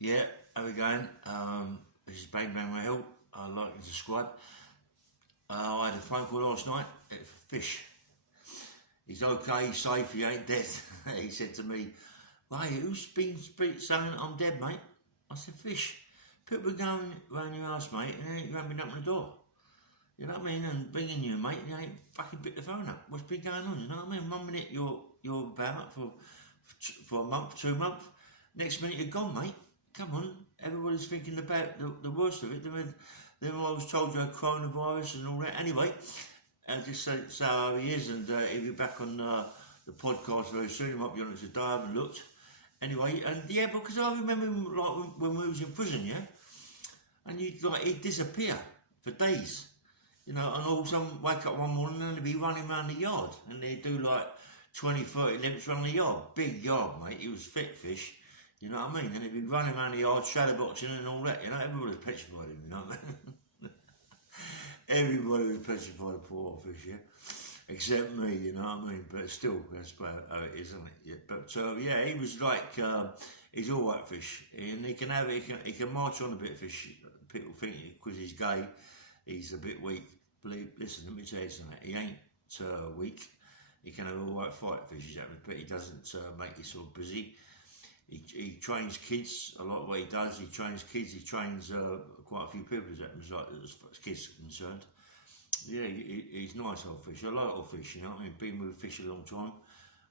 Yeah, how we going? This is Bang Bang My Hill. I'd like to subscribe. I had a phone call last night. It's fish. He's okay, he's safe, he ain't dead. He said to me, "Hey, who's been saying I'm dead, mate?" I said, "Fish. People are going around your house, mate, and you haven't been opening the door. You know what I mean? And bringing you, mate, and you ain't fucking picked the phone up. What's been going on? You know what I mean? 1 minute you're about for a month, 2 months. Next minute you're gone, mate. Come on, everybody's thinking about the worst of it. Then I was told you had coronavirus and all that. Anyway, just say how he is, and he'll be back on the podcast very soon. He might be on it today. I haven't looked. Anyway, and yeah, because I remember him, like when we was in prison, yeah, and he'd disappear for days, you know, and all of a sudden wake up one morning and he'd be running around the yard, and they'd do like 20, 30 laps around the yard, big yard, mate. He was fit fish. You know what I mean? And he'd be running around the yard, shadowboxing and all that, you know, everybody was petrified him, you know what I mean? Everybody was petrified of poor old fish, yeah? Except me, you know what I mean? But still, that's about how it is, isn't it? Yeah. But yeah, he was like, he's all right fish, and he can march on a bit fish. People think because he's gay, he's a bit weak. Listen, let me tell you something, he ain't weak. He can have all right fight fish, but he doesn't make you sort of busy. He trains kids a lot. What he does, he trains kids. He trains quite a few people. As kids are concerned. Yeah, he's nice old fish. I like old fish. You know what I mean? Been with fish a long time,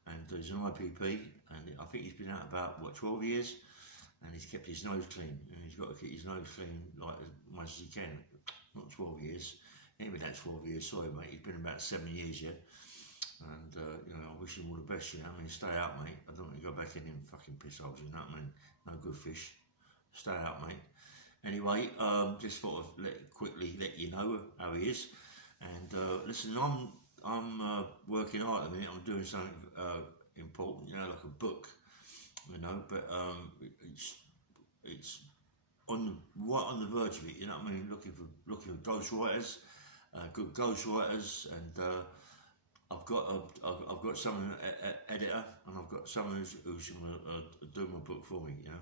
and he's an IPP, and I think he's been out about 12 years, and he's kept his nose clean, and he's got to keep his nose clean like as much as he can. Not 12 years. Ain't been that 12 years. Sorry, mate. He's been about 7 years, yeah. And, you know, I wish him all the best, you know what I mean? Stay out, mate. I don't want to go back in them fucking piss holes, you know what I mean? No good fish. Stay out, mate. Anyway, just thought I'd quickly let you know how he is. And, listen, I'm working hard at the minute. I'm doing something important, you know, like a book, you know, but it's right on the verge of it, you know what I mean? Looking for ghostwriters, good ghostwriters, and I've got someone editor, and I've got someone who's going to do my book for me, you know,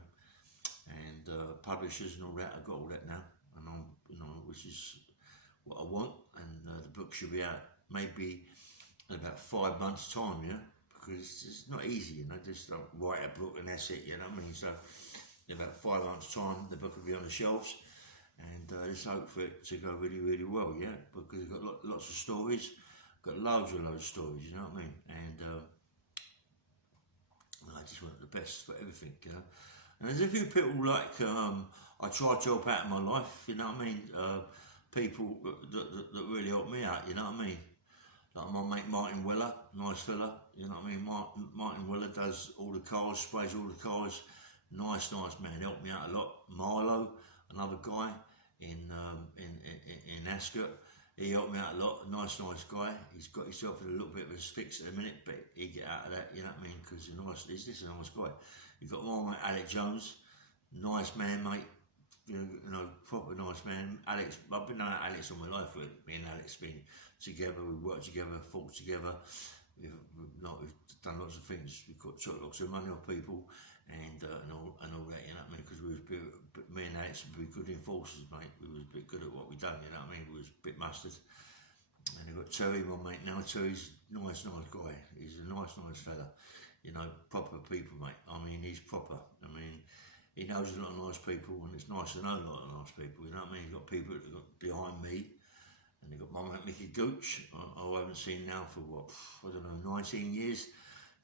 and publishers and all that. I've got all that now, and you know, which is what I want. And the book should be out maybe in about 5 months' time, you know, because it's not easy, you know, just write a book and that's it, you know what I mean? So in about 5 months' time, the book will be on the shelves, and I just hope for it to go really, really well, yeah, because I've got lots of stories. Got loads of stories, you know what I mean? And I just want the best for everything, you know. And there's a few people like I try to help out in my life, you know what I mean? People that really help me out, you know what I mean? Like my mate Martin Weller, nice fella, you know what I mean? Martin Weller does all the cars, sprays all the cars. Nice man, helped me out a lot. Marlo, another guy in Ascot. He helped me out a lot, nice guy. He's got himself in a little bit of a fix at the minute, but he'll get out of that, you know what I mean, because he's just a nice guy. You've got my mate Alex Jones, nice man, mate, you know, proper nice man. Alex, I've been knowing Alex all my life. Me and Alex been together, we worked together, fought together. We've done lots of things. We've got lots of money off people, and all that, you know what I mean? Because me and Alex would be good enforcers, mate. We was a bit good at what we done, you know what I mean? We was a bit mustard. And we've got Terry, my mate now. Terry's nice guy. He's a nice fella. You know, proper people, mate. I mean, he's proper. I mean, he knows a lot of nice people, and it's nice to know a lot of nice people, you know what I mean? He's got people that got behind me. And they've got my mate Mickey Gooch, I haven't seen now for what, I don't know, 19 years,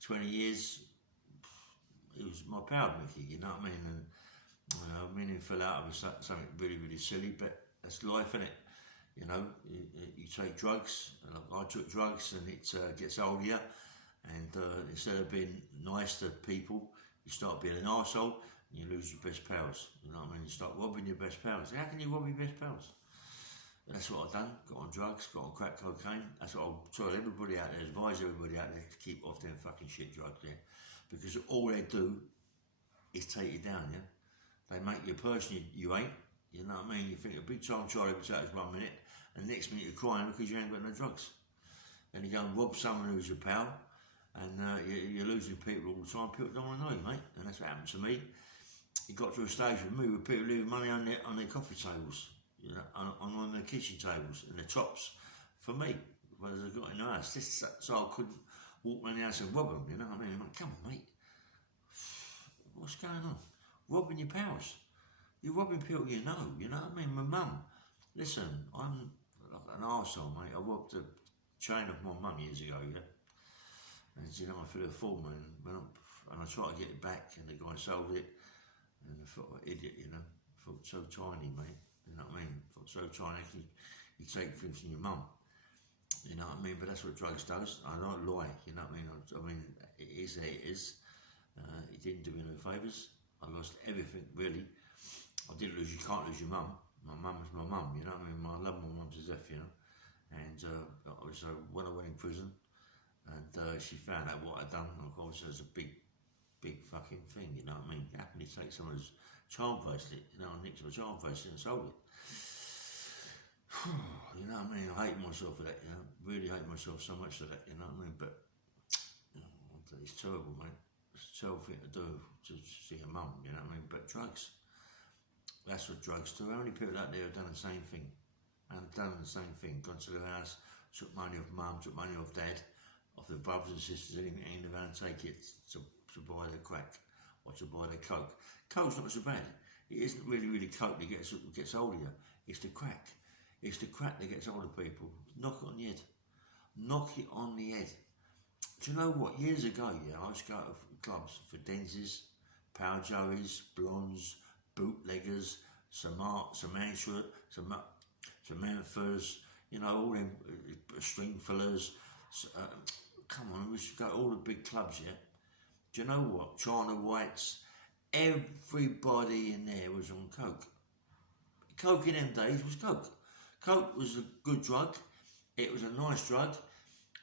20 years. He was my pal, Mickey, you know what I mean? And me and him fell out of something really, really silly, but that's life, innit? You know, you take drugs, and I took drugs, and it gets hold of you, and instead of being nice to people, you start being an arsehole, and you lose your best pals, you know what I mean? You start robbing your best pals. How can you rob your best pals? That's what I've done, got on drugs, got on crack cocaine. That's what I'll tell everybody out there, advise everybody out there to keep off them fucking shit drugs there. Because all they do is take you down, yeah? They make you a person you ain't, you know what I mean? You think a big time Charlie potatoes 1 minute, and the next minute you're crying because you ain't got no drugs. Then you go and rob someone who's your pal, and you're losing people all the time. People don't want to know you, mate, and that's what happened to me. it got to a stage with me where people leaving money on their coffee tables, you know, on their kitchen tables and the tops for me, whereas I got in the house. So I couldn't walk around the house and rob them, you know what I mean? I'm like, come on, mate, what's going on? Robbing your pals. You're robbing people you know what I mean? My mum, listen, I'm like an arsehole, mate. I robbed a chain of my mum years ago, yeah? And you know, I feel a fool, man. And I tried to get it back, and the guy sold it, and I thought, idiot, you know. I felt so tiny, mate. You know what I mean? I felt so tiny. You take things from your mum. You know what I mean? But that's what drugs does. I don't lie. You know what I mean? I mean, it is. It didn't do me no favours. I lost everything, really. I didn't lose. You can't lose your mum. My mum was my mum. You know what I mean? I love my mum to death. You know. And so when I went in prison, and she found out what I'd done, of course, it was a big fucking thing, you know what I mean? Happily take someone's child bracelet, you know, I nicked a child bracelet and sold it. You know what I mean? I hate myself for that, you know, really hate myself so much for that, you know what I mean? But, you know, it's terrible, mate. It's a terrible thing to do, to see a mum, you know what I mean? But drugs, that's what drugs do. How many people out there have done the same thing? And done the same thing, gone to the house, took money off mum, took money off dad, off the brothers and sisters, anything, and around and take it to buy the crack or to buy the coke. Coke's not so bad. It isn't really coke that gets hold of you. It's the crack. It's the crack that gets hold of people. Knock it on the head. Knock it on the head. Do you know what? Years ago, yeah, I used to go to clubs for Denzes, Power Joeys, Blondes, Bootleggers, Samantha, Samanthas, you know, all them string fillers. Come on, we used to go to all the big clubs, yeah? Do you know what? China Whites, everybody in there was on coke. Coke in them days was coke. Coke was a good drug. It was a nice drug.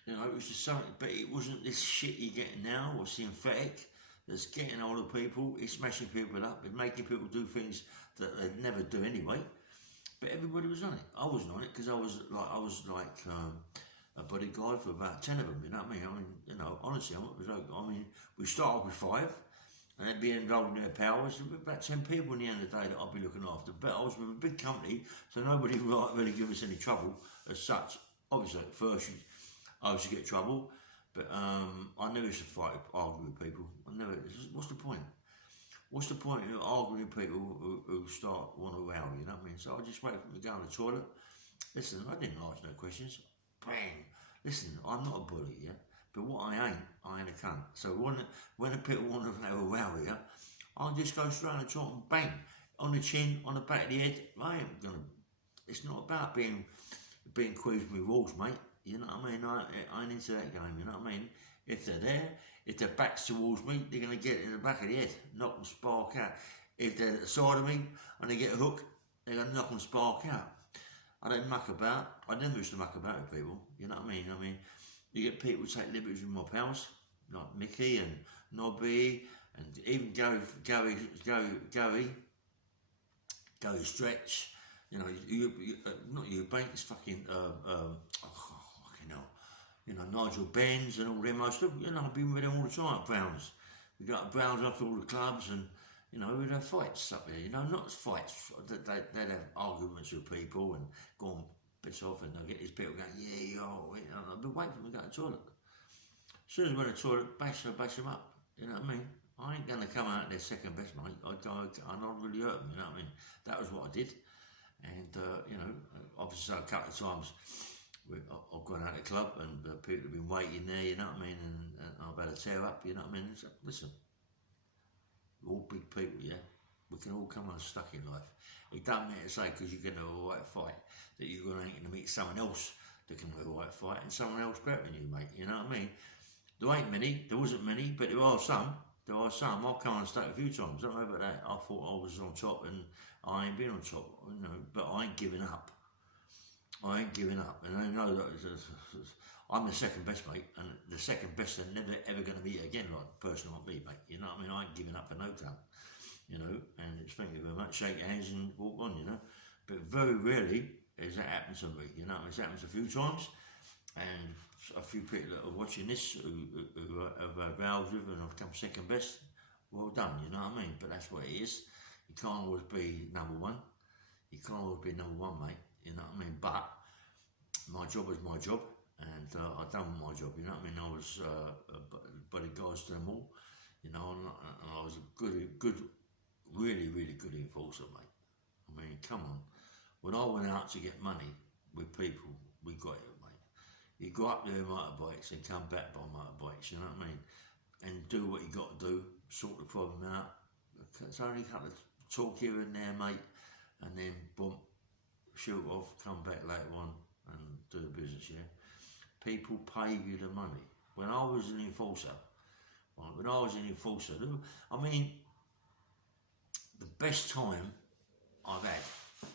You know, it was just something, but it wasn't this shit you're getting now, or synthetic, that's getting older people. It's smashing people up. It's making people do things that they'd never do anyway. But everybody was on it. I wasn't on it because I was like a bodyguard for about 10 of them, you know what I mean? I mean, you know, honestly, we start off with 5, and they'd be involved in their powers. There were about 10 people in the end of the day that I'd be looking after. But I was with a big company, so nobody would really give us any trouble as such. Obviously, at first, I used to get trouble, but I never used to fight, argue with people. What's the point? What's the point of arguing with people who want to row, you know what I mean? So I just wait for them to go on the toilet. Listen, I didn't ask no questions. Bang! Listen, I'm not a bully, yeah? But what I ain't a cunt. So when the people want to have a row here, I'll just go straight on the toilet and bang! On the chin, on the back of the head. It's not about being queased with walls, mate. You know what I mean? I ain't into that game, you know what I mean? If they're there, if their back's towards me, they're going to get it in the back of the head, knock and spark out. If they're at the side of me and they get a hook, they're going to knock and spark out. I don't muck about. I never used to muck about with people, you know what I mean? I mean, you get people who take liberties with my pals, like Mickey and Nobby, and even Gary Stretch, you know, not you, Banks, fucking, fucking hell. You know, Nigel Benz and all them. You know, I've been with them all the time, Browns. We got Browns after all the clubs, and, you know, we'd have fights up there, you know, not fights. They'd have arguments with people and go and piss off, and they'll get these people going, yeah, yo, you know, I'd be waiting for them to go to the toilet. As soon as I went to the toilet, bash them up, you know what I mean? I ain't going to come out there second best, mate. I'd really hurt them, you know what I mean? That was what I did. And, you know, obviously a couple of times, I've gone out of the club and people have been waiting there, you know what I mean, and I've had a tear up, you know what I mean. So, listen, we're all big people, yeah. We can all come unstuck in life. It doesn't matter to say because you're going to have a right fight that you're going to meet someone else that can have a right fight and someone else better than you, mate. You know what I mean? There ain't many. There wasn't many, but there are some. I've come unstuck a few times. Don't know about that. I thought I was on top, and I ain't been on top, you know. But I ain't giving up. I ain't giving up, and I know that I'm the second best, mate, and the second best are never ever going to be again like a person like me, mate. You know what I mean? I ain't giving up for no time, you know. And it's thank you very much. Shake your hands and walk on, you know. But very rarely has that happened to me, you know. It's happened a few times, and a few people that are watching this who have vowed with and I've come second best. Well done, you know what I mean? But that's what it is. You can't always be number one. You can't always be number one, mate. You know what I mean? But my job was my job, and I done my job. You know what I mean? I was bodyguards to them all. You know, and I was a good, really, really good enforcer, mate. I mean, come on. When I went out to get money with people, we got it, mate. You go up there with motorbikes and come back by motorbikes, you know what I mean? And do what you got to do, sort the problem out. It's only a couple of talk here and there, mate, and then boom, shoot off, come back later on and do the business, yeah? People pay you the money. When I was an enforcer, I mean, the best time I've had,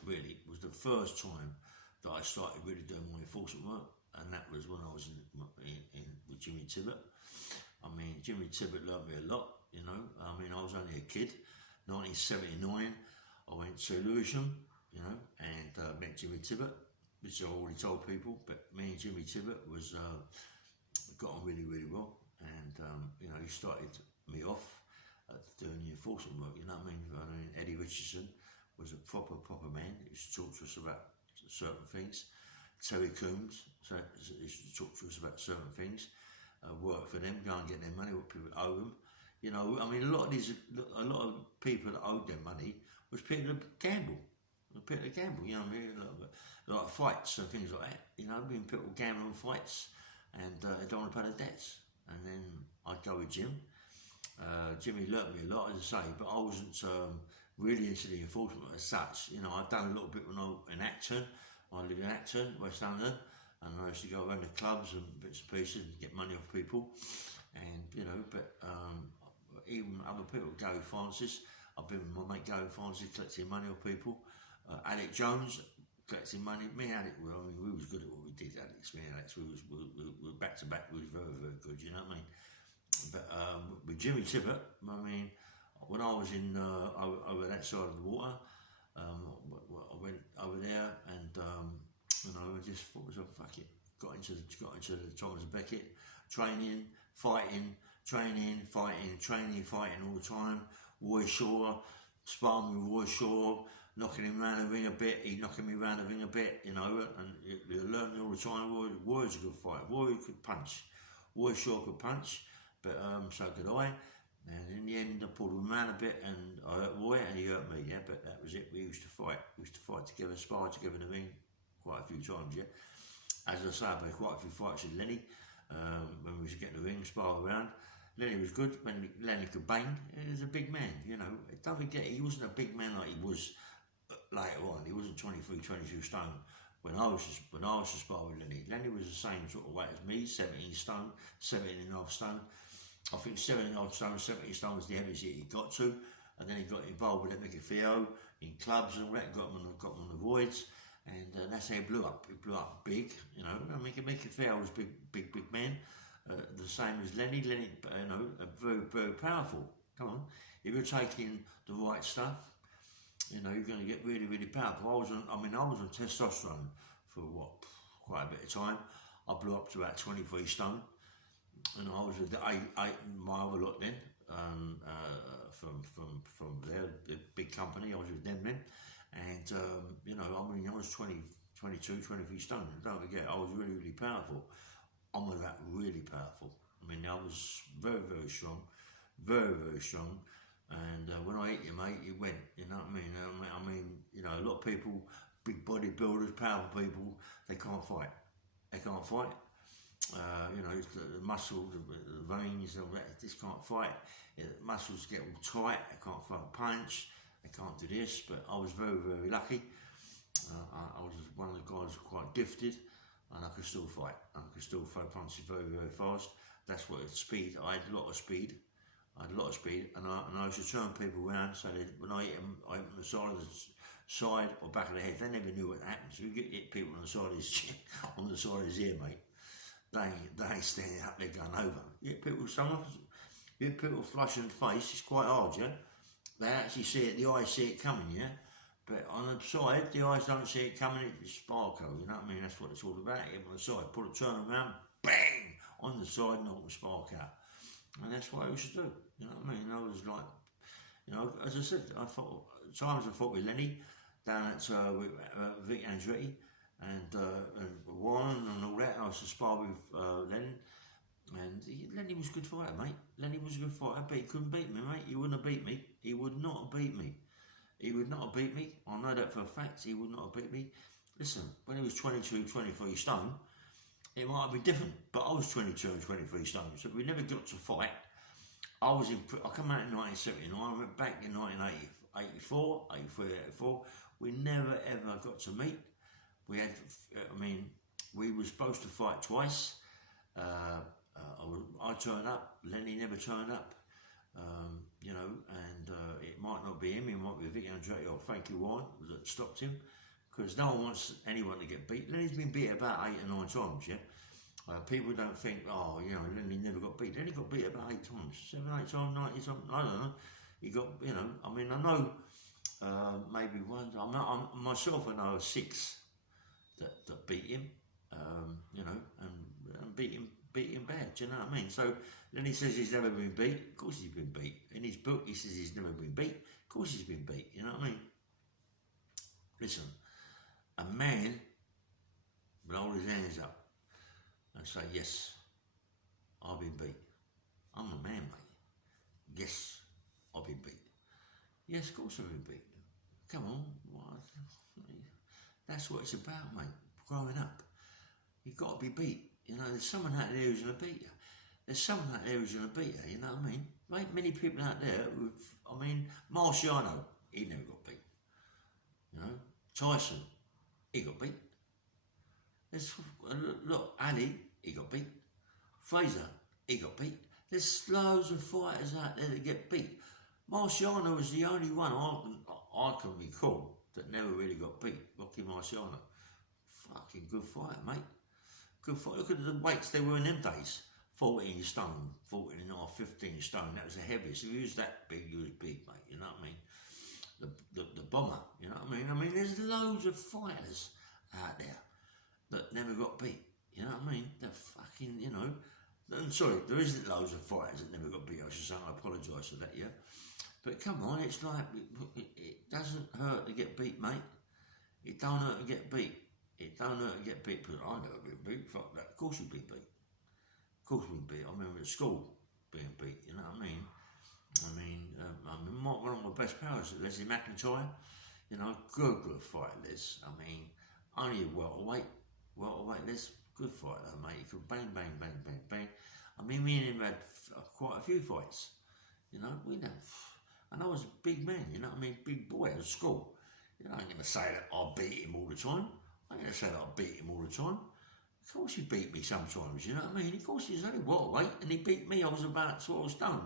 really, was the first time that I started really doing my enforcement work, and that was when I was in with Jimmy Tibbet. I mean, Jimmy Tibbet learnt me a lot, you know. I mean, I was only a kid. 1979, I went to Lewisham, you know, and met Jimmy Tibbet, which I already told people, but me and Jimmy Tibbet got on really, really well, and, you know, he started me off doing the enforcement work, you know what I mean? Eddie Richardson was a proper man. He used to talk to us about certain things. Terry Coombs used to talk to us about certain things. Work for them, go and get their money, what people owe them. You know, I mean, a lot of people that owed their money was people that gamble. You know what I mean? Like fights and things like that. You know, being people gamble on fights, and they don't want to pay their debts. And then I'd go with Jim. Jimmy learnt me a lot, as I say, but I wasn't really into the enforcement as such. You know, I've done a little bit when I was in Acton. I lived in Acton, West London, and I used to go around the clubs and bits and pieces and get money off people. And, you know, but even other people, Gary Francis, I've been with my mate Gary Francis collecting money off people. Alec Jones, collecting money. Me and Alec, well, I mean, we was good at what we did, Alex. Me and Alex, we were back to back, we was very, very good, you know what I mean? But with Jimmy Tibbet, I mean, when I was in over that side of the water, I went over there and you know, I just thought to myself, fuck it. Got into the Thomas Beckett, training, fighting all the time. Roy Shaw, sparring with Roy Shaw, knocking him around the ring a bit, he knocking me around the ring a bit, you know, and you learn all the time. Roy was a good fighter. Roy could punch. Roy Shaw could punch, but so could I. And in the end, I pulled him around a bit, and I hurt Roy, and he hurt me. Yeah, but that was it. We used to fight. We used to fight together, spar together in the ring, quite a few times. Yeah, as I say, I had quite a few fights with Lenny when we used to get in the ring, spar around. Lenny was good. When Lenny could bang, he was a big man. You know, don't forget, he wasn't a big man like he was later on. He wasn't 23, 22 stone. When I was to spar with Lenny, Lenny was the same sort of weight as me, 17 stone, 17.5 stone. I think 17.5 stone, 17 stone was the heaviest he got to, and then he got involved with Mickey Theo in clubs and all that, got him on the voids, and that's how he blew up. He blew up big, you know. I mean, Mickey Theo was big man, the same as Lenny. Lenny, you know, very, very powerful. Come on, if you're taking the right stuff, you know, you're going to get really, really powerful. I was on testosterone for quite a bit of time. I blew up to about 23 stone. And I was with my other lot then, from there, the big company. I was with them then, and you know, I mean, I was 22, 23 stone. Don't forget, I was really, really powerful. I'm that really powerful. I mean, I was very, very strong, very, very strong. And when I hit you, mate, you went. You know what I mean? I mean, you know, a lot of people, big bodybuilders, powerful people, they can't fight. They can't fight. You know, it's the muscle, the veins, all that, they just can't fight. The muscles get all tight, they can't fight a punch, they can't do this, but I was very, very lucky. I was one of the guys quite gifted, and I could still fight. I could still throw punches very, very fast. That's what it's speed. I had a lot of speed. And I used to turn people around so that when I hit them on the side or back of the head, they never knew what happened. So you get hit people on the side of his chin, on the side of his ear, mate. They ain't standing up there going over. You get people flush in the face, it's quite hard, yeah? They actually see it, the eyes see it coming, yeah? But on the side, the eyes don't see it coming, it's sparkle, you know what I mean? That's what it's all about, hit on the side, put a turn around, bang! On the side, knock the spark out. And that's what I used to do, you know what I mean? I was like, you know, as I said, I thought, times I fought with Lenny down at Vic Andretti and Warren and all that. I used to spar with Lenny. And Lenny was a good fighter, mate. Lenny was a good fighter, but he couldn't beat me, mate. He wouldn't have beat me. He would not have beat me. He would not have beat me. I know that for a fact. He would not have beat me. Listen, when he was 22, 23 stone, it might have been different. But I was 22 and 23 stone, so we never got to fight. I come out in 1979. I went back in 1984, 83, 84. We never ever got to meet. We had, we were supposed to fight twice. I turned up, Lenny never turned up, and it might not be him, it might be Vic Andretti or Frankie Warren that stopped him, because no one wants anyone to get beat. Lenny's been beat about 8 or 9 times, yeah? People don't think, Lenny never got beat. Lenny got beat about 8 times, 7, 8 times, 9 times, I don't know. He got, I know maybe one, myself I know 6 that beat him, and beat him bad, do you know what I mean? So then he says he's never been beat. Of course he's been beat. In his book he says he's never been beat. Of course he's been beat, you know what I mean? Listen, a man will hold his hands up and say, yes, I've been beat. I'm a man, mate. Yes, I've been beat. Yes, of course I've been beat. Come on, that's what it's about, mate. Growing up, you've got to be beat. There's someone out there who's going to beat you. There's someone out there who's going to beat you, you know what I mean? Right? Many people out there Marciano, he never got beat. Tyson, he got beat. Look, Ali, he got beat. Fraser, he got beat. There's loads of fighters out there that get beat. Marciano was the only one I can recall that never really got beat. Rocky Marciano. Fucking good fighter, mate. Good fight. Look at the weights they were in them days. 14 stone, 14 and a half, 15 stone. That was the heaviest. If you was that big, you was big, mate. You know what I mean? The bomber. You know what I mean? There's loads of fighters out there that never got beat. You know what I mean? They're fucking, I'm sorry, there isn't loads of fighters that never got beat. I should say, I apologise for that, yeah. But come on, it's like, it doesn't hurt to get beat, mate. It don't hurt to get beat. It don't hurt to get beat, but I never been beat, fuck that. Of course you've been beat. Of course we've been beat. I remember at school being beat, you know what I mean? One of my best pals, Leslie McIntyre, good fighter, Les. Only a welterweight, Les, good fighter, mate. He could bang, bang, bang, bang, bang. Me and him had quite a few fights, we know. And I was a big man, big boy at school. I ain't going to say that I beat him all the time. I ain't going to say that I beat him all the time. Of course he beat me sometimes, you know what I mean? Of course he was only welterweight and he beat me. I was about 12 stone.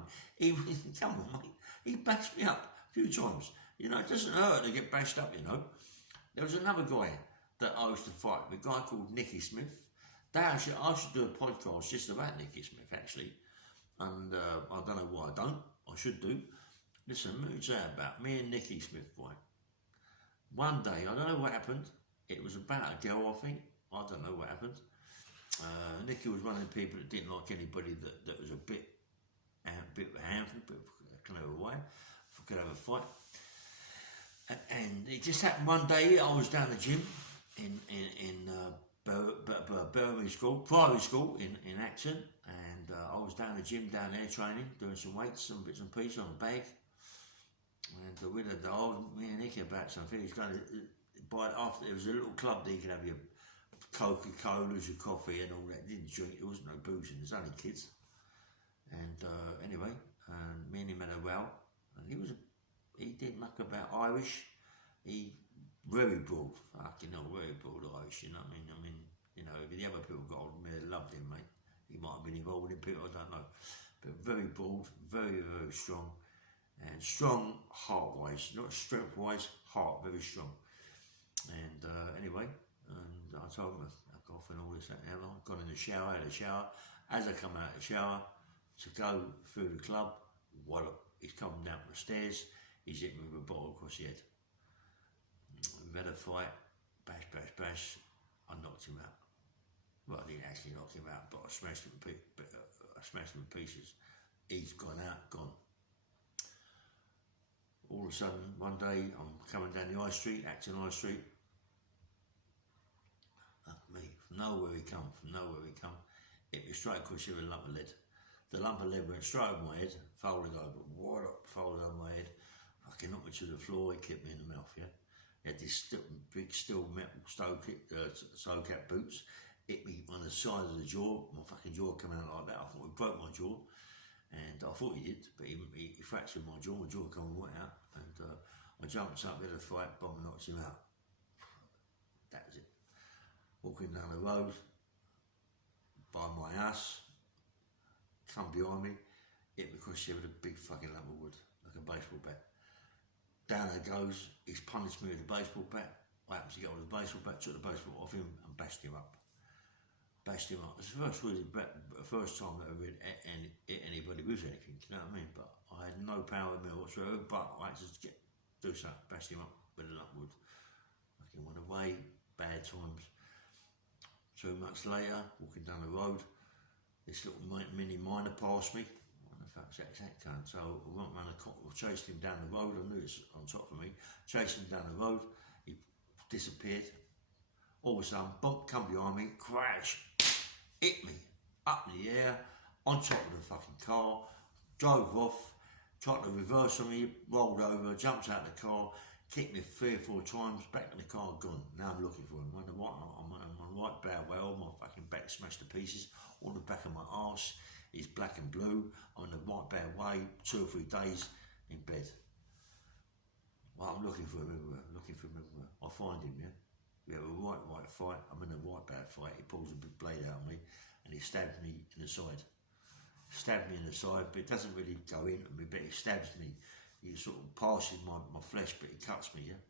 Come on, mate. He bashed me up a few times. It doesn't hurt to get bashed up, There was another guy that I used to fight, a guy called Nicky Smith. I should do a podcast just about Nicky Smith, actually. And I don't know why I don't. I should do. Listen, let me tell you about me and Nicky Smith, boy. One day, I don't know what happened. It was about a girl, I think. I don't know what happened. Nicky was one of the people that didn't like anybody that was a bit of a handful, a bit kind of a way, if I could have a fight. And it just happened one day. I was down the gym in Birmingham School, private school in Acton, and I was down the gym down there training, doing some weights, some bits and pieces on a bag. And we had me and Nicky about something. He's going to buy it after. There was a little club there you could have your Coca-Colas, your coffee and all that. Didn't drink, there wasn't no booze in, there's only kids. And anyway, me and him had a row, and he didn't muck about Irish. He very broad, very broad Irish, you know what I mean? If the other people got on, they loved him, mate. He might have been involved in people, I don't know. But very broad, very, very strong. And strong heart-wise, not strength-wise, heart, very strong. And anyway, and I told him I've got off and all this and that. I've gone in the shower, had a shower. As I come out of the shower to go through the club, wallop, he's coming down the stairs, he's hit me with a bottle across the head. We've had a fight, bash, bash, bash. I knocked him out. Well, I didn't actually knock him out, but I smashed him in pieces. He's gone out, gone. all of a sudden, one day, I'm coming down the High Street, Acton High Street. Fuck me, from nowhere he come, hit me straight across here with a lump of lead. The lump of lead went straight over my head, folded over, folded over my head, fucking knocked me to the floor, he kicked me in the mouth, yeah? He had these big steel metal toe cap boots, hit me on the side of the jaw, my fucking jaw came out like that, I thought he broke my jaw, and I thought he did, but he fractured my jaw came right out, and I jumped up, we had a fight, bomb knocked him out. That was it. Walking down the road, by my house, come behind me, hit me across the head with a big fucking lump of wood, like a baseball bat. Down it goes, he's punished me with a baseball bat. I happened to get on the baseball bat, took the baseball off him and bashed him up. It's the first time that I really hit anybody with anything, you know what I mean? But I had no power in me whatsoever, but I had to do something, bashed him up with a lump of wood. Fucking went away, bad times. 2 months later, walking down the road, this little mini miner passed me. What the fuck's that cunt? So I went round the corner, chased him down the road, I knew it was on top of me, chased him down the road, he disappeared. All of a sudden, bump, come behind me, crash, hit me, up in the air, on top of the fucking car, drove off, tried to reverse on me, rolled over, jumped out of the car, kicked me 3 or 4 times, back in the car, gone. Now I'm looking for him. I'm on my right bow well, my fucking back smashed to pieces, on the back of my arse, he's black and blue, I'm in the right bow way, 2 or 3 days in bed. Well, I'm looking for him everywhere, I find him, yeah. We have a right fight, I'm in a right bow fight, he pulls a big blade out of me, and he stabs me in the side. Stabbed me in the side, but it doesn't really go into me, but he stabs me. He sort of passes my flesh, but he cuts me, yeah?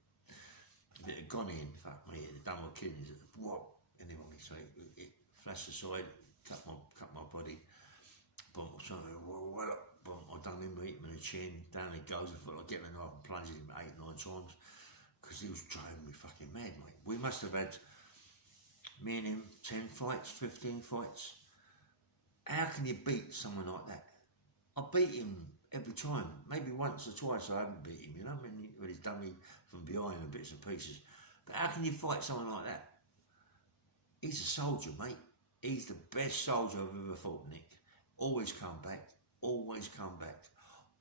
If it had gone in, fuck me, it had done my kidneys, what? Anyway, so it flashed aside, cut my body, boom, I done him, hit him in the chin, down he goes, I felt like getting him up and plunging him 8 or 9 times, because he was driving me fucking mad, mate. We must have had, me and him, 10 fights, 15 fights. How can you beat someone like that? I beat him every time. Maybe once or twice I haven't beat him, you know? I mean, he's done me from behind in bits and pieces. But how can you fight someone like that? He's a soldier, mate. He's the best soldier I've ever fought, Nick. Always come back. Always come back.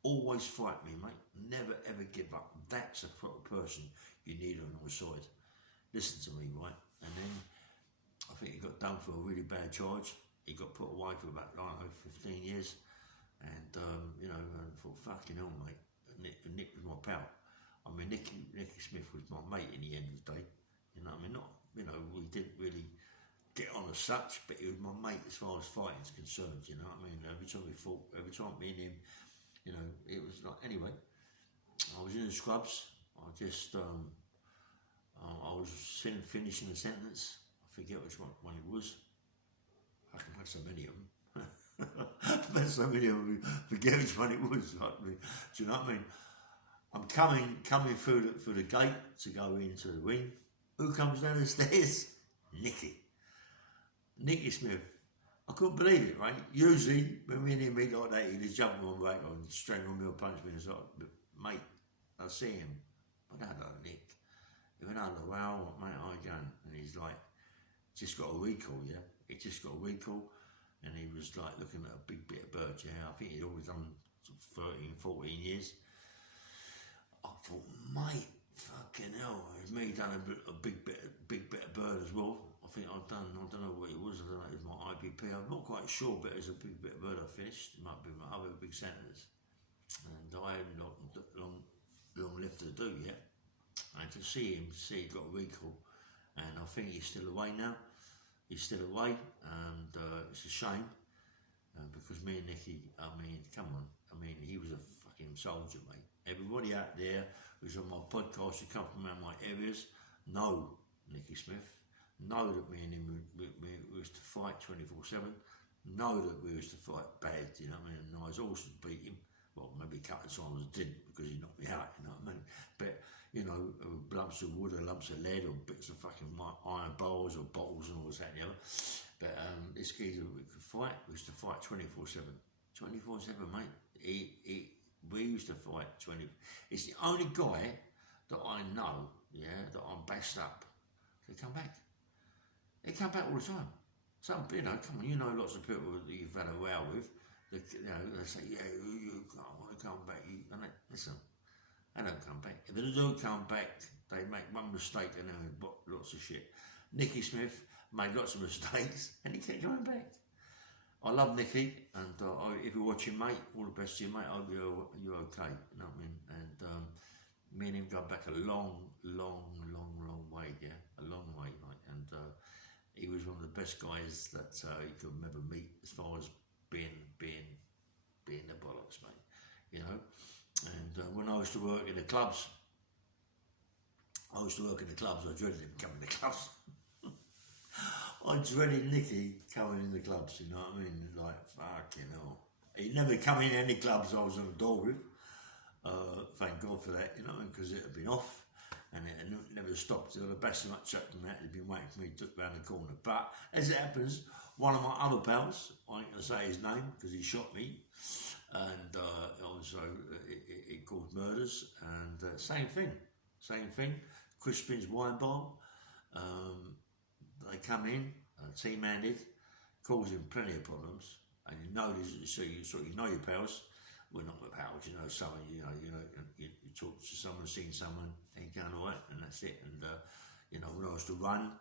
Always fight me, mate. Never ever give up. That's the sort of person you need on your side. Listen to me, right? And then I think he got done for a really bad charge. He got put away for about, I don't know, 15 years. And, you know, I thought, fucking hell, mate. Nick was my pal. I mean, Nicky Smith was my mate in the end of the day. You know what I mean? Not, you know, we didn't really get on as such, but he was my mate as far as fighting is concerned, you know what I mean? Every time we fought, every time me and him, you know, it was like, anyway, I was in the scrubs. I just, I was finishing a sentence. I forget which one it was. I can have so many of them. I've had so many of them, forget which one it was. Like, do you know what I mean? I'm coming through the gate to go into the ring. Who comes down the stairs? Nicky Smith. I couldn't believe it, right? Usually, when me and him meet like that, he'd just jump on my back and strangle me or punch me in the side. But, mate, I see him. I don't know, Nick. He went, hello, wow, mate, how you going? And he's like, just got a recall, yeah? He just got a recall. And he was like looking at a big bit of bird, yeah? I think he'd always done 13, 14 years. I thought, mate, fucking hell, it's me done a big bit of bird as well. I think I've done, I don't know what it was, I don't know, it was my IPP, I'm not quite sure, but it was a big bit of bird I finished. It might be my other big sentence. And I hadn't got long left to do yet. And to see he got a recall. And I think he's still away now. He's still away, and it's a shame, because me and Nicky, I mean, come on, I mean, he was a fucking soldier, mate. Everybody out there who's on my podcast who come from around my areas know Nicky Smith, know that me and him we used to fight 24/7, know that we used to fight bad, you know what I mean, and I was always to beat him. Well, maybe a couple of times I didn't because he knocked me out, you know what I mean? But, you know, lumps of wood or lumps of lead or bits of fucking iron bowls or bottles and all this, that and the other. But this geezer, we could fight, we used to fight 24/7. 24/7, mate. We used to fight 20. It's the only guy that I know, yeah, that I'm bashed up. They come back. They come back all the time. Some, you know, come on, you know lots of people that you've had a row with. They, you know, they say, yeah, you don't want to come back. And they, listen, they don't come back. If they do come back, they make one mistake and then they bought lots of shit. Nicky Smith made lots of mistakes and he kept coming back. I love Nicky, and if you're watching, mate, all the best to you, mate. I hope you're okay, you know what I mean? And me and him go back a long way, yeah, a long way, mate. And he was one of the best guys that you could ever meet as far as being the bollocks, mate, you know. And when I used to work in the clubs, I dreaded him coming to the clubs. I dreaded Nicky coming in the clubs, you know what I mean? Like, fucking hell. He never come in any clubs I was on the door with. Thank God for that, you know, because it had been off and it had never stopped till the best of much up and that had been waiting for me to look round the corner. But as it happens, one of my other pals, I ain't going to say his name because he shot me, and also it caused murders, and same thing. Crispin's Wine Bar. They come in, team-handed, causing plenty of problems, and you know this, so you know your pals. We're not my pals, you know someone, you talk to someone, seen someone, ain't going alright, and that's it. And you know, when I used to run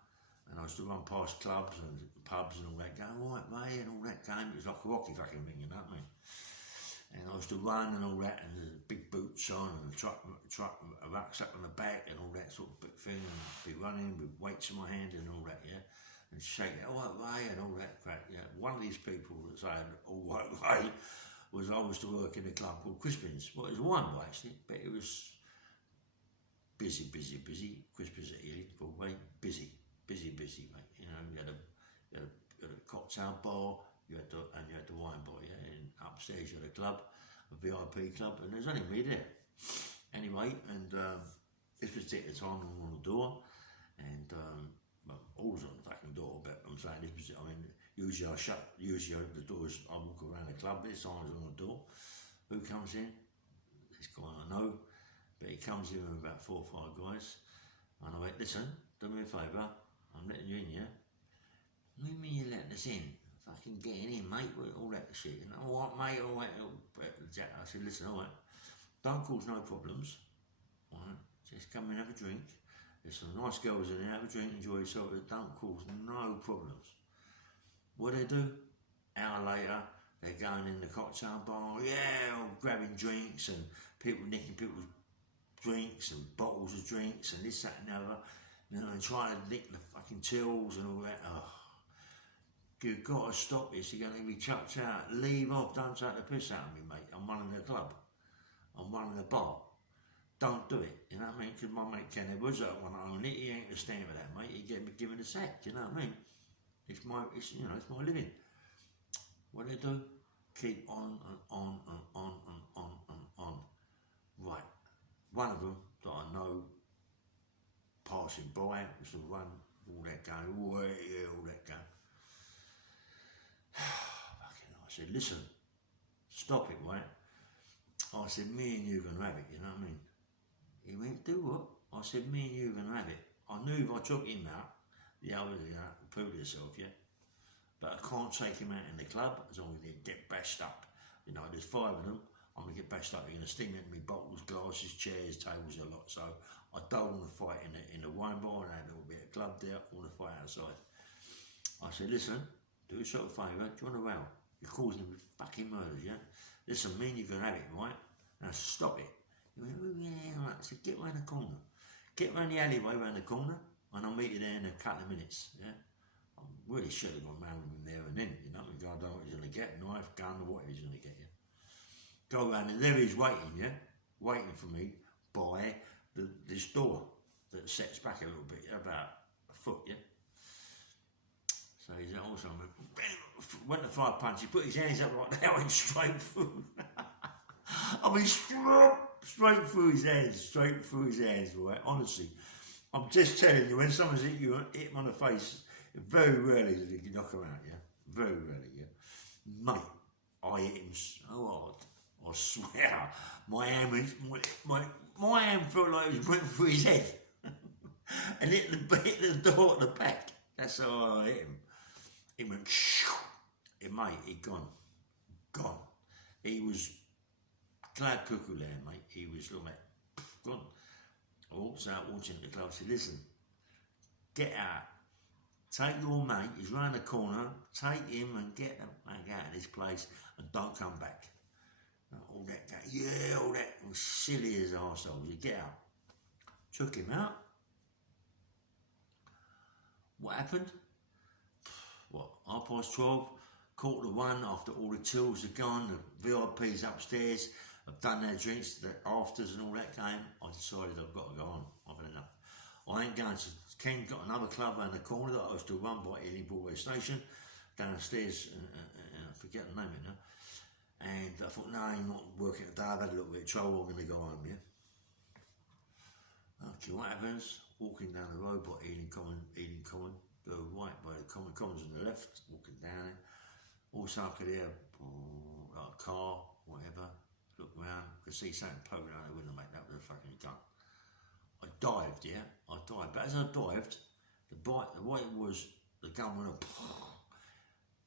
past clubs and pubs and all that, going alright, mate, and all that game, it was like a Rocky fucking thing, you know what I mean? And I used to run and all that, and the big boots on, and a rucksack on the back, and all that sort of big thing, and be running with weights in my hand and all that, yeah, and shake it, all right, way, and all that crap, yeah. One of these people that said all right, way was I used to work in a club called Crispin's. Well, it was a wine bar actually, but it was busy. Crispin's at Ealing, Broadway, busy, mate. You know, you had a cocktail bar. You had the wine bar, yeah, and upstairs you had a club, a VIP club, and there's only me there. Anyway, and this particular time I'm on the door, and well, always on the fucking door, but I'm saying this was, I mean, usually I open the doors, I walk around the club, this time I was on the door. Who comes in? This guy I know, but he comes in with about 4 or 5 guys, and I went, listen, do me a favour, I'm letting you in, yeah? What do you mean you're letting us in? Fucking getting in, mate, with all that shit. You know, all right, mate, all right. I said, listen, all right, don't cause no problems, all right? Just come and have a drink. There's some nice girls in there, have a drink, enjoy yourself, but don't cause no problems. What do? Hour later, they're going in the cocktail bar, yeah, all grabbing drinks and people nicking people's drinks and bottles of drinks and this, that and the other, you know, and trying to nick the fucking tills and all that. Oh. You've got to stop this, you're going to be chucked out. Leave off, don't take the piss out of me, mate. I'm running the club. I'm running the bar. Don't do it, you know what I mean? Because my mate Ken Edwards, I want to own it, he ain't to stand for that, mate. He get me given the sack, you know what I mean? It's my living. What do? Keep on and on and on and on and on. Right. One of them that I know passing by was the one, all that going, all that going. I said, listen, stop it, right? I said, me and you are going to have it, you know what I mean? He went, do what? I said, me and you are going to have it. I knew if I took him out, the other thing out, prove yourself, yeah? But I can't take him out in the club as long as they get bashed up. You know, there's 5 of them, I'm going to get bashed up. They're going to steam into me bottles, glasses, chairs, tables, a lot. So I don't want to fight in the wine bar and have a little bit of club there. I want to fight outside. I said, listen, do yourself a favour, do you want to row? You're causing fucking murders, yeah? Listen, me and you're going to have it, right? Now stop it. He went, oh yeah, right. I said, get round the corner. Get round the alleyway round the corner, and I'll meet you there in a couple of minutes, yeah? I really should have gone round with him there and then, you know? I don't know what he's going to get, knife, gun, or what he's going to get, yeah? Go round, and there he's waiting, yeah? Waiting for me by this door that sets back a little bit, about a foot, yeah? So he's also went to 5 punch. He put his hands up like that, went straight through. I mean, straight through his hands, right? Honestly, I'm just telling you, when someone's hit him on the face, very rarely do you knock him out, yeah? Very rarely, yeah? Mate, I hit him so hard. I swear, my hand felt like it was went through his head and hit the door at the back. That's how I hit him. It went shoo. Mate, he gone. He was glad cuckoo land, mate. He was like, gone. I walked out watching the club. I said, listen, get out. Take your mate, he's round the corner, take him and get the fuck out of this place and don't come back. All that was silly as arseholes. You get out. Took him out. What happened? What, 12:30, 1:45, after all the tills are gone, the VIPs upstairs have done their drinks, the afters and all that came, I decided I've got to go on. I've had enough. I ain't going to. Ken got another club around the corner that I was to run by Ealing Broadway Station, downstairs, I forget the name of it now. And I thought, no, I'm not working today. I've had a little bit of trouble. I'm going to go home, yeah. Okay, what happens? Walking down the road by Ealing Common, go right by the Commons on the left, walking down it. Also, I could hear a car, whatever. Look round, could see something poking out. They wouldn't have made that with a fucking gun. I dived, yeah, but as I dived, the way it was, the gun went up,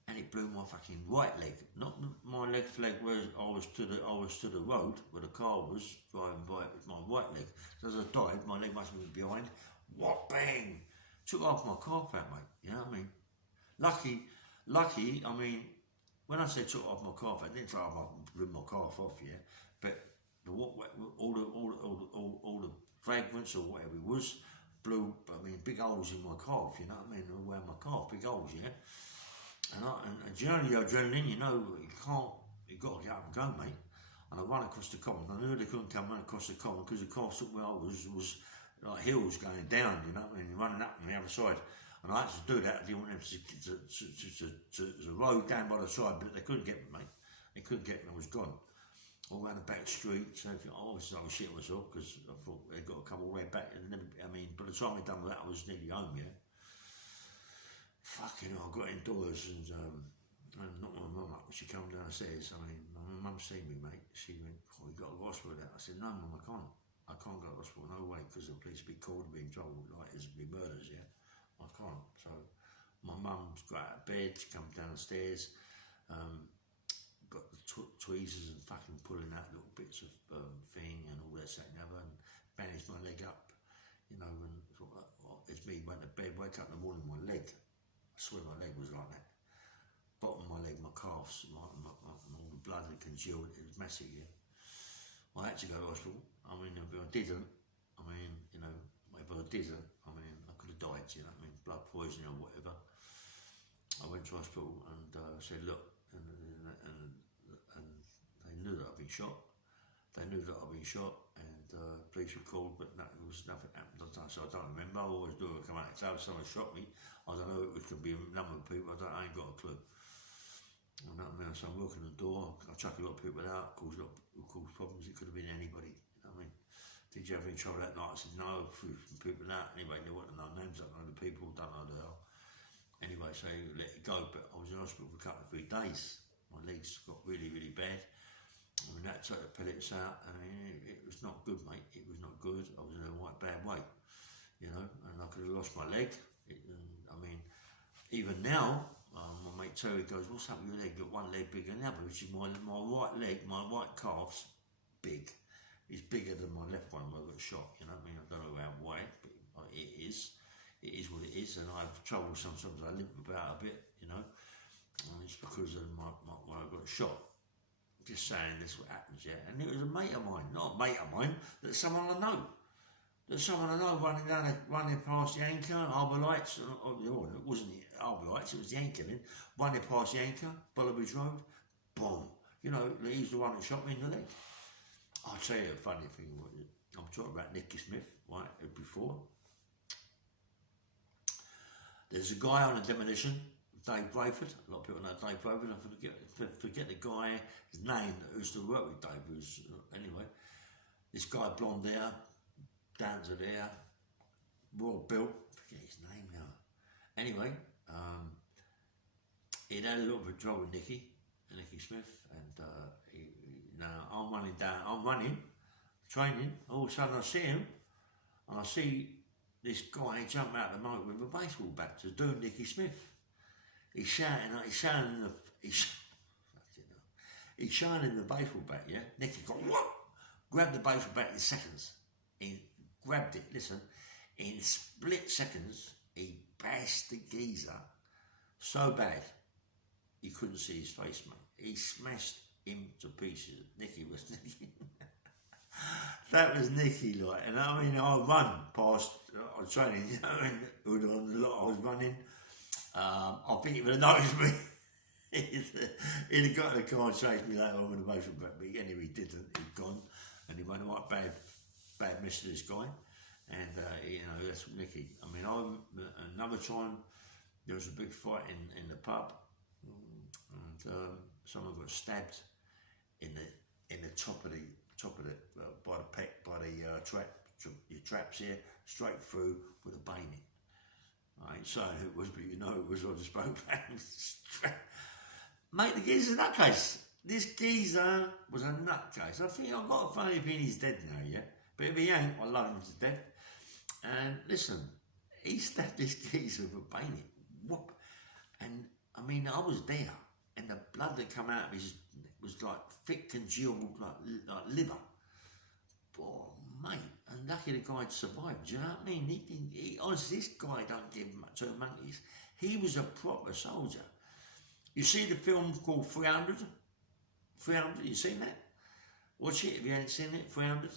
and it blew my fucking right leg, not my left leg where I was to the road where the car was driving by. It was my right leg. So as I dived, my leg must have been behind. What bang! Took off my calf out, mate. You know what I mean? Lucky. I mean, when I say took off my calf, I didn't say I blew my calf off, yeah. But all the fragments or whatever it was, blew, I mean, big holes in my calf, you know what I mean, around my calf, big holes, yeah. And generally adrenaline, you know, you've got to get up and go, mate. And I ran across the common. I knew they couldn't come run across the common because the castle where I was like hills going down, you know what I mean, running up on the other side. And I had to do that. I didn't want them to the road down by the side, but they couldn't get me, mate. They couldn't get me, I was gone. All around the back street, so I was shit myself because I thought they'd got to come all the way back. And then, I mean, by the time I'd done with that, I was nearly home, yeah. Fucking hell, I got indoors and knocked my mum up. She came downstairs. I mean, my mum seen me, mate. She went, oh, you got to go to hospital with that. I said, no, mum, I can't. I can't go to hospital, no way, because the police be called and be in trouble, like there's be murders, yeah. I can't. So my mum's got out of bed, she comes downstairs, got the tweezers and fucking pulling out little bits of thing and all that, and other, and bandaged my leg up, you know, and thought, well, it's me, went to bed, wake up in the morning, my leg, I swear my leg was like that. Bottom of my leg, my calves, all the blood had congealed, it was massive, yeah. I had to go to hospital. I mean, if I didn't, I mean, you know, if I didn't, I mean, I could have died, you know what I mean, blood poisoning or whatever. I went to hospital and said, look, and they knew that I'd been shot. And police were called, but nothing happened. So I don't remember. I always do it come out of the club, someone shot me. I don't know, it could be a number of people, I ain't got a clue. You know what I mean? So I'm working the door, I chuck a lot of people out, cause problems, it could have been anybody, you know what I mean? Did you have any trouble that night? I said, no, people out, anyway, they want to know names, I don't know the people, don't know the hell. Anyway, so let it go, but I was in hospital for a couple of 3 days. My legs got really, really bad. I mean, that took the pellets out, I mean, it was not good, mate, it was not good. I was in a right bad way, you know, and I could have lost my leg. I mean, even now, my mate Terry goes, what's up with your leg? Got one leg bigger than the other, which is my right leg, my right calf's big. It's bigger than my left one where I got shot, you know what I mean? I don't know why, but it is. It is what it is, and I have trouble sometimes. I limp about a bit, you know, and it's because of when I got shot. Just saying, this is what happens, yeah. And it was a mate of mine, not a mate of mine, that someone I know. Running past the anchor, Harbour Lights, it wasn't the Harbour Lights, it was the anchor then, running past the anchor, Bullabridge Road, boom. You know, he's the one that shot me in the leg. I'll tell you a funny thing, I'm talking about Nicky Smith, right, before. There's a guy on a demolition, Dave Brayford, a lot of people know Dave Brayford, I forget the guy, his name, who used to work with Dave, anyway, this guy blonde hair, down to there, Royal Bill, forget his name now. Anyway, he'd had a little bit of trouble with Nicky Smith, and now I'm running down, I'm running, training, all of a sudden I see him, and I see this guy jump out of the moat with a baseball bat to do Nicky Smith. He's shouting the baseball bat, yeah? Nicky got, what? Grabbed the baseball bat in seconds. He grabbed it, listen, in split seconds, he bashed the geezer so bad, you couldn't see his face, mate. He smashed him to pieces. Nicky was Nicky. That was Nicky, like, and I mean, I run past, I was training, you know, and on the lot I was running. I think he would have noticed me. He'd have got in the car and chased me later on with a motion, but anyway, he didn't. He'd gone, and he went right bad mess to this guy, and you know, that's Nicky. I mean, another time there was a big fight in the pub, and someone got stabbed in the top of the by the trap, your traps here, straight through with a bayonet. I ain't saying who it was, but you know it was on the spoke back. Mate, the geezer's a nutcase. This geezer was a nutcase. I think I've got a funny opinion he's dead now, yeah? But if he ain't, I love him to death. And listen, he stabbed this geezer with a bayonet. Whoop. And I mean, I was there, and the blood that come out of his was like thick congealed, like liver. Oh, mate, and lucky the guy survived. Do you know what I mean? He honestly, this guy don't give two monkeys. He was a proper soldier. You see the film called 300? 300, you seen that? Watch it if you haven't seen it, 300.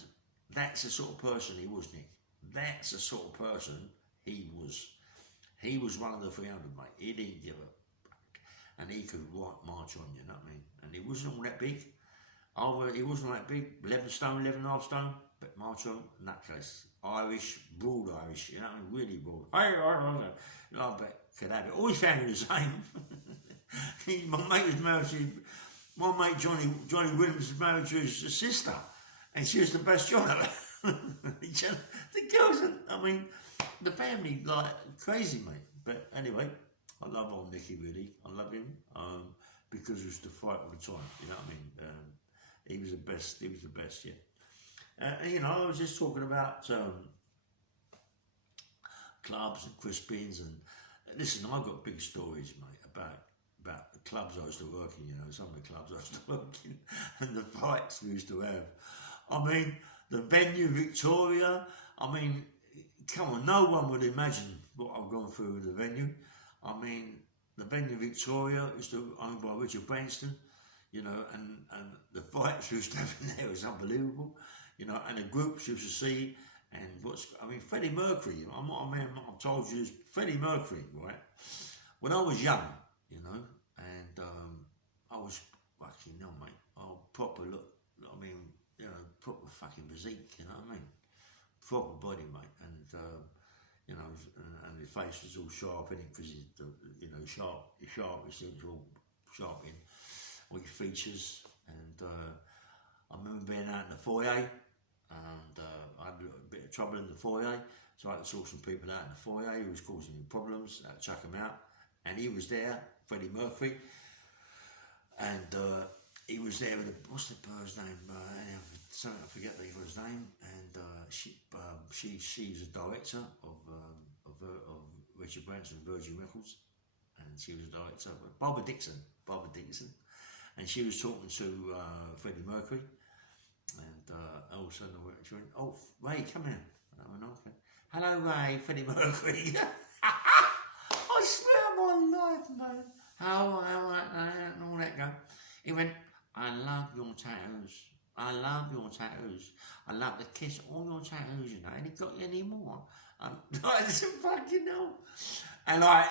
That's the sort of person he was, Nick. That's the sort of person he was. He was one of the 300, mate. He didn't give a fuck. And he could march on, you know what I mean? And he wasn't all that big. He wasn't that big, 11 stone, 11 and a half stone, but march on, in that case. Irish, broad Irish, you know what I mean? Really broad. I bet could have it. All his family was the same. My mate was married to, my mate Johnny Williams was married to his sister, and she was the best John ever. The girls, I mean, the family, like, crazy, mate. But anyway, I love old Nicky, really. I love him, because he was to fight all the time, you know what I mean? He was the best, yeah. And, you know, I was just talking about clubs and crispins, and listen, I've got big stories, mate, about the clubs I used to work in, you know, some of the clubs I used to work in, and the fights we used to have. I mean, the venue, Victoria, I mean, come on, no one would imagine what I've gone through with the venue. I mean, the venue, Victoria, is owned by Richard Branson, you know, and the fights we used to have in there was unbelievable, you know, and the groups you used to see, and Freddie Mercury, I've told you this, Freddie Mercury, right? When I was young, you know, and I was fucking, you know, mate, proper look, I mean, you know, proper fucking physique, you know what I mean? Proper body, mate, and, you know, and his face was all sharp in it, because he's, you know, sharp, he seems all sharp in all your features, and I remember being out in the foyer, and I had a bit of trouble in the foyer, so I had to sort some people out in the foyer who was causing me problems. I had to chuck them out, and he was there, Freddie Mercury, and he was there with what's the bird's name? I forget the girl's name, and she was a director of Richard Branson, Virgin Records, and she was a director, Barbara Dixon, and she was talking to Freddie Mercury, and all of a sudden she went, "Oh, Ray, come here." And I went, "Okay." "Hello, Ray, Freddie Mercury." I swear on my life, man. How and all that go. He went, "I love your tattoos. I love your tattoos. I love to kiss all your tattoos, you know. And he got you any more?" I said, "Fucking hell." And like,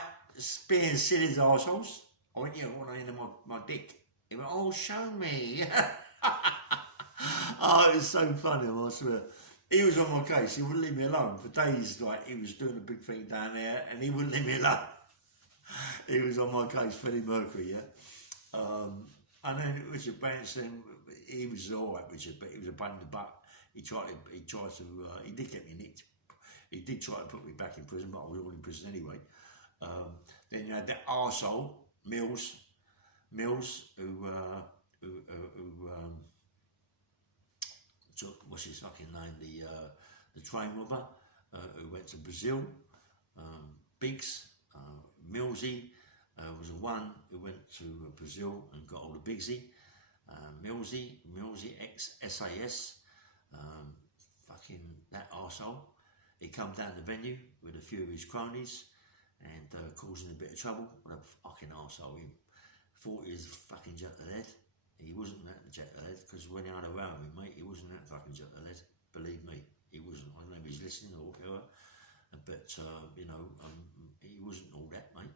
being silly as arseholes, I went, "Yeah, what into my dick?" He went, "Oh, show me." Oh, it was so funny, I swear. He was on my case, he wouldn't leave me alone. For days, like, he was doing a big thing down there, and he wouldn't leave me alone. He was on my case, Freddie Mercury, yeah. And then Richard Branson, he was alright, Richard, but he was a pain in the butt. He did get me nicked. He did try to put me back in prison, but I was all in prison anyway. Then you had that arsehole, Mills, who took, what's his fucking name, the train robber who went to Brazil, Biggs, Millsy was the one who went to Brazil and got all the Biggsy. Millsy ex-SAS, fucking that arsehole. He come down the venue with a few of his cronies and causing a bit of trouble. What a fucking arsehole he thought he was fucking jet the lead. He wasn't that jet the lead, because when I had around him, mate, he wasn't that fucking jet the lead. Believe me, he wasn't. I don't know if he's listening or whatever, but you know, he wasn't all that, mate.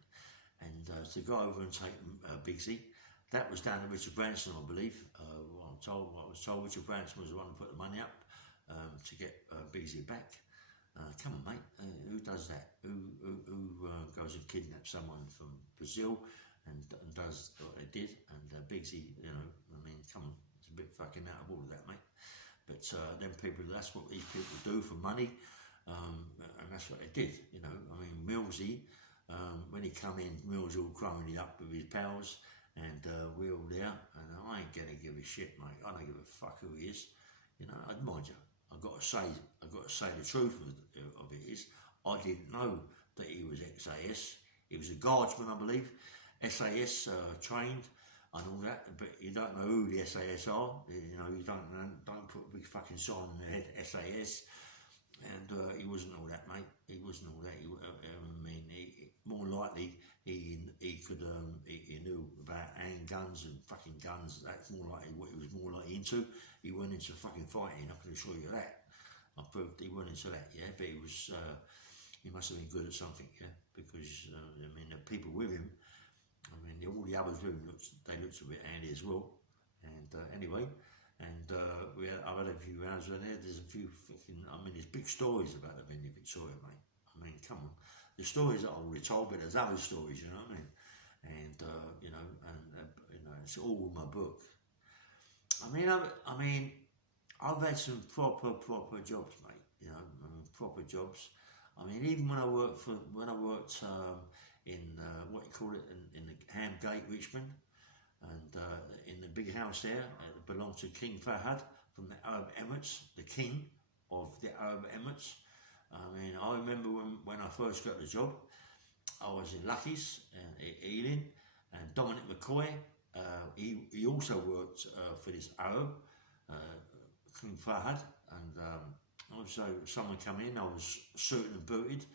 And to go over and take Biggsy, that was down to Richard Branson, I believe. I was told Richard Branson was the one who put the money up to get Biggsy back. Come on, mate. Who does that? Who goes and kidnaps someone from Brazil and does what they did? And Biggsy, you know, I mean, come on, it's a bit fucking out of order, that, mate. But them people, that's what these people do for money, and that's what they did. You know, I mean, Millsy, when he come in, Millsy all crony up with his pals, and we're all there, and I ain't gonna give a shit, mate. I don't give a fuck who he is. You know, mind you, I've got to say the truth of it is, I didn't know that he was ex-SAS. He was a guardsman, I believe, SAS trained and all that, but you don't know who the SAS are. You know, you don't put a big fucking sign on their head, SAS. And he wasn't all that, mate. He wasn't all that. I mean, more likely he could he knew about handguns and fucking guns. That's more likely what he was more likely into. He went into fucking fighting. I can assure you that. I proved he went into that, yeah. But he was he must have been good at something, yeah. Because I mean, the people with him, I mean, all the others with him looked a bit handy as well. And anyway. And I've had a few rounds with there. There's a few fucking, I mean, there's big stories about the Vineyard Victoria, mate. I mean, come on. The stories that I already told, but there's other stories, you know what I mean? And you know, you know, it's all in my book. I mean, I've had some proper jobs, mate. You know, proper jobs. I mean, even when I worked in what you call it in the Ham Gate, Richmond. And in the big house there, it belonged to King Fahad from the Arab Emirates, the king of the Arab Emirates. I mean, I remember when I first got the job, I was in Lucky's, Ealing, and Dominic McCoy, he also worked for this Arab, King Fahad, and also someone come in, I was suited and booted.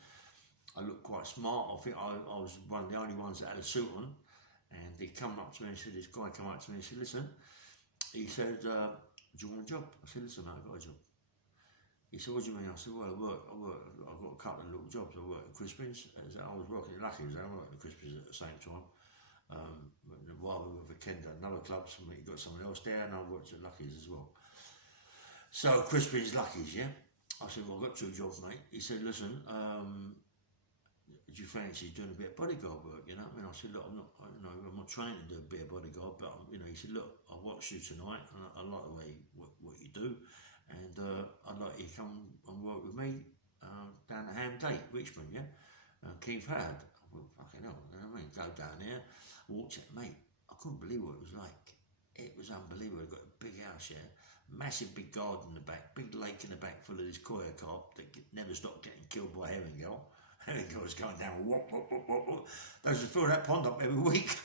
I looked quite smart. I think I was one of the only ones that had a suit on. And he come up to me and said, this guy came up to me and said, listen, he said, do you want a job? I said, listen, mate, I've got a job. He said, what do you mean? I said, well, I've got a couple of little jobs. I work at Crispin's. I was working at Lucky's, I worked at Crispin's at the same time. While we were with Kenda at another club, he got someone else there, and I worked at Lucky's as well. So Crispin's, Lucky's, yeah? I said, well, I've got 2 jobs, mate. He said, listen, do you fancy doing a bit of bodyguard work, you know? I mean, I said, look, I'm not trained to do a bit of bodyguard, but, you know, he said, look, I watched you tonight, and I like the way, what you do, and I'd like you to come and work with me down at Ham Gate, Richmond, yeah? Keith had, well, fucking hell, you know what I mean? Go down there, walked it, mate, I couldn't believe what it was like. It was unbelievable. We've got a big house here, massive big garden in the back, big lake in the back full of this coir carp that never stopped getting killed by herring girl. Herring girls going down, whoop. Those who fill that pond up every week.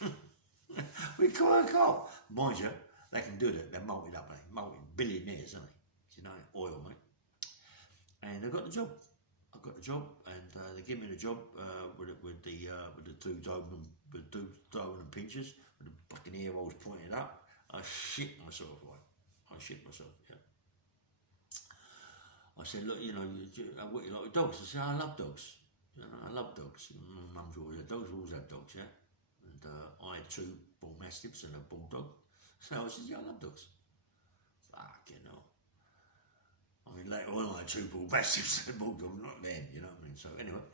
We coir carp. Mind you, they can do that. They're malted up, mate. Malted billionaires, aren't they? You know, oil, mate. And I got the job. And they give me the job with the 2 Doberman pinchers, with the fucking ear rolls pointed up. I shit myself, yeah. I said, look, you know, what you like with dogs? I said, I love dogs. You know, I love dogs. My mum's always had dogs. We always had dogs, yeah. And I had 2 bull mastiffs and a bulldog. So I said, yeah, I love dogs. Fucking hell. I mean, later on I had 2 bull mastiffs and a bulldog, not them, you know what I mean? So anyway,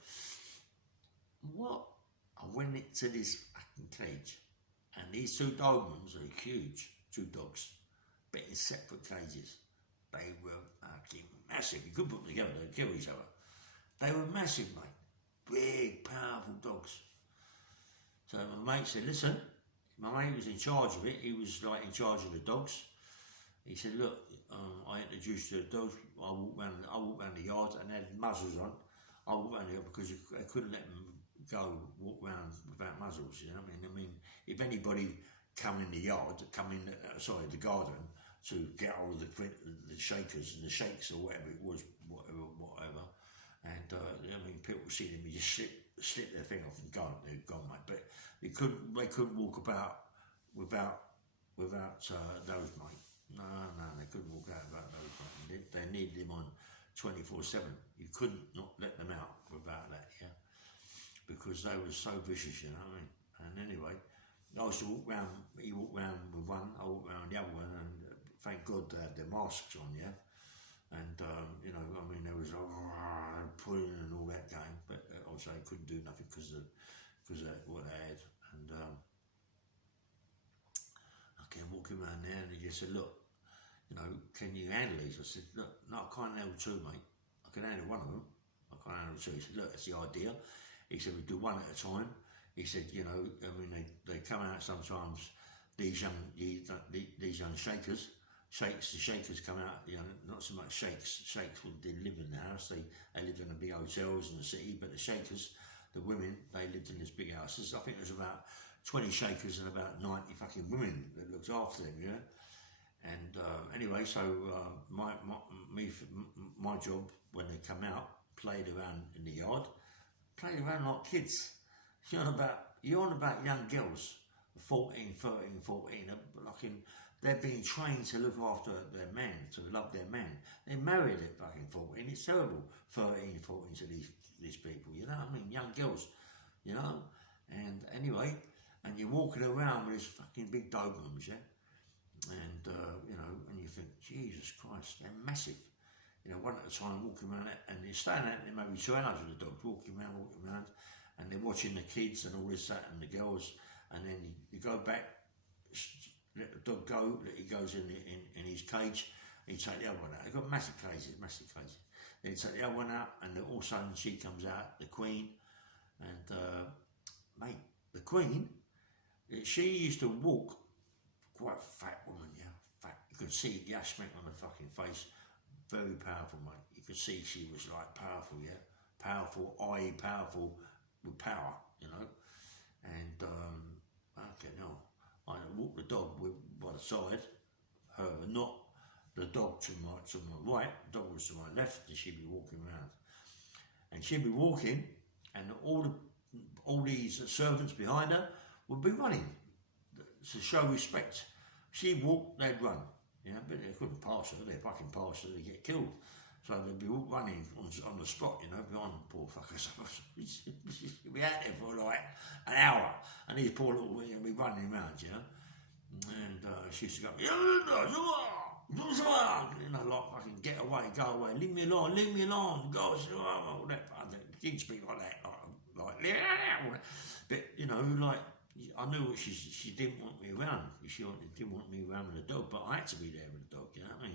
I went into this fucking cage, and these 2 Dobermans are huge, 2 dogs, but in separate cages. They were fucking massive. You couldn't put them together, they'd kill each other. They were massive, mate. Big, powerful dogs. So my mate said, listen, my mate was in charge of it. He was like in charge of the dogs. He said, look, I introduced the dogs. I walked round the yard and they had muzzles on. I walked round the yard because they couldn't let them walk round without muzzles. You know what I mean? I mean, if anybody come in the yard, the garden to get hold of the shakers and the shakes or whatever it was, whatever. And I mean, people see them, you just slip their thing off and go, they're gone, mate. But they couldn't walk about without those, mate. No, they couldn't walk out without those, mate. They needed them on 24/7. You couldn't not let them out without that, yeah, because they were so vicious, you know what I mean. And anyway, I used to walk round. He walked round with one, I walked round the other one, and thank God they had their masks on, yeah. And you know, I mean, there was pulling and all that game, but also they couldn't do nothing because of what they had. And I came walking around there, and he just said, "Look, you know, can you handle these?" I said, "Look, no, I can't handle two, mate. I can handle one of them. I can't handle two." He said, "Look, that's the idea." He said, "We do one at a time." He said, "You know, I mean, they come out sometimes. These young shakers." The shakers come out, you know, not so much shakes. Shakes didn't live in the house. They lived in the big hotels in the city, but the shakers, the women, they lived in these big houses. I think there was about 20 shakers and about 90 fucking women that looked after them, you know. And anyway, so my job when they come out, played around in the yard, played around like kids. You're on about young girls, 14, 13, 14, like they're being trained to look after their man, to love their man. They're married at fucking 14. It's terrible, 13, 14 to these people, you know what I mean? Young girls, you know? And anyway, and you're walking around with these fucking big Dobermans, yeah? And, you know, and you think, Jesus Christ, they're massive. You know, one at a time walking around it, and they're staying out there maybe 2 hours with the dogs, walking around, and they're watching the kids and all this, that, and the girls, and then you go back, let the dog go, he goes in his cage, and you take the other one out. They've got massive cages. Then you take the other one out, and then all of a sudden she comes out, the queen, and mate, the queen, she used to walk, quite a fat woman, yeah, fat. You could see the ash on her fucking face, very powerful, mate. You could see she was like powerful, yeah, powerful, i.e. powerful with power, you know, and okay, no. I walked the dog by the side, her, not the dog to my right, the dog was to my left, and she'd be walking around. And she'd be walking, and all these servants behind her would be running to show respect. She'd walk, they'd run, you know, but they couldn't pass her, they'd fucking pass her, they'd get killed. So they'd be all running on the spot, you know, behind the poor fuckers. She'd be out there for like an hour, and these poor little would be running around, you know. And she used to go, you know, like fucking get away, go away, leave me alone, go, all that. She didn't speak like that, like, but you know, like, I knew what she didn't want me around. She didn't want me around with the dog, but I had to be there with the dog, you know what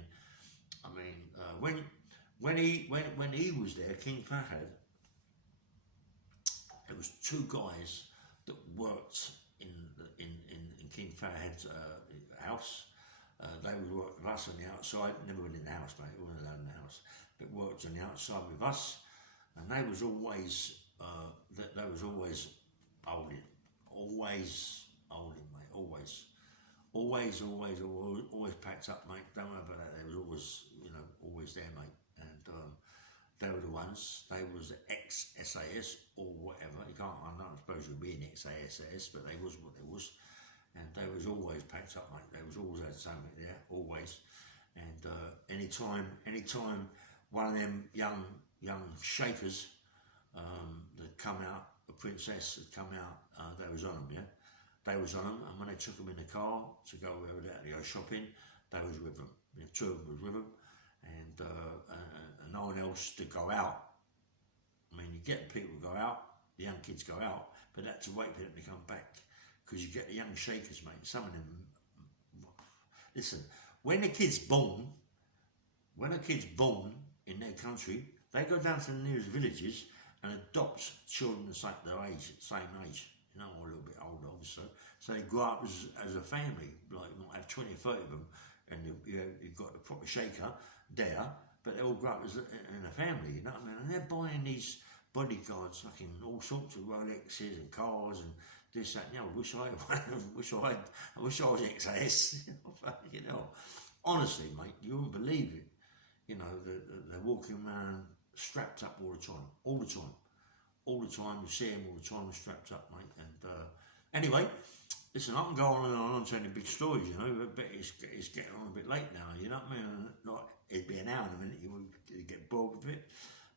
I mean? When he was there, King Fahad, there was 2 guys that worked in King Fahad's house. They would work with us on the outside, never went in the house, mate, they weren't allowed in the house, but worked on the outside with us, and they was always holding, mate, always packed up, mate, don't worry about that, they was always, you know, always there, mate. And they were the ones, they was the ex-SAS or whatever, I don't suppose it would be an ex-SAS, but they was what they was, and they was always packed up, mate, they was always had something there, always. And anytime one of them young shakers that come out, a princess had come out, they was on them, yeah, they was on them, and when they took them in the car to go wherever they had to go shopping, they was with them, you know, 2 of them was with them, and no one else to go out. I mean, you get people go out, the young kids go out, but they had to wait for them to come back, because you get the young shakers, mate, some of them, listen, when a kid's born in their country, they go down to the nearest villages and adopt children the same age, you know, or a little bit older, obviously, so they grow up as a family, like, you might have 20 or 30 of them, and you've got a proper shaker there, but they all grow up as in a family, you know what I mean? And they're buying these bodyguards, fucking all sorts of Rolexes and cars and this, that, and the other. I wish I had one of them. I wish I was XAS. You know, honestly, mate, you wouldn't believe it. You know, they're walking around strapped up all the time, all the time. All the time, you see them all the time strapped up, mate. And anyway, listen, I can go on and on telling big stories, you know, but it's getting on a bit late now, you know what I mean? Like, it'd be an hour in a minute, you would get bored with it.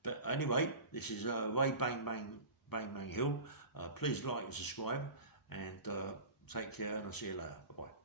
But anyway, this is Ray Bang Hill. Please like and subscribe, and take care, and I'll see you later. Bye-bye.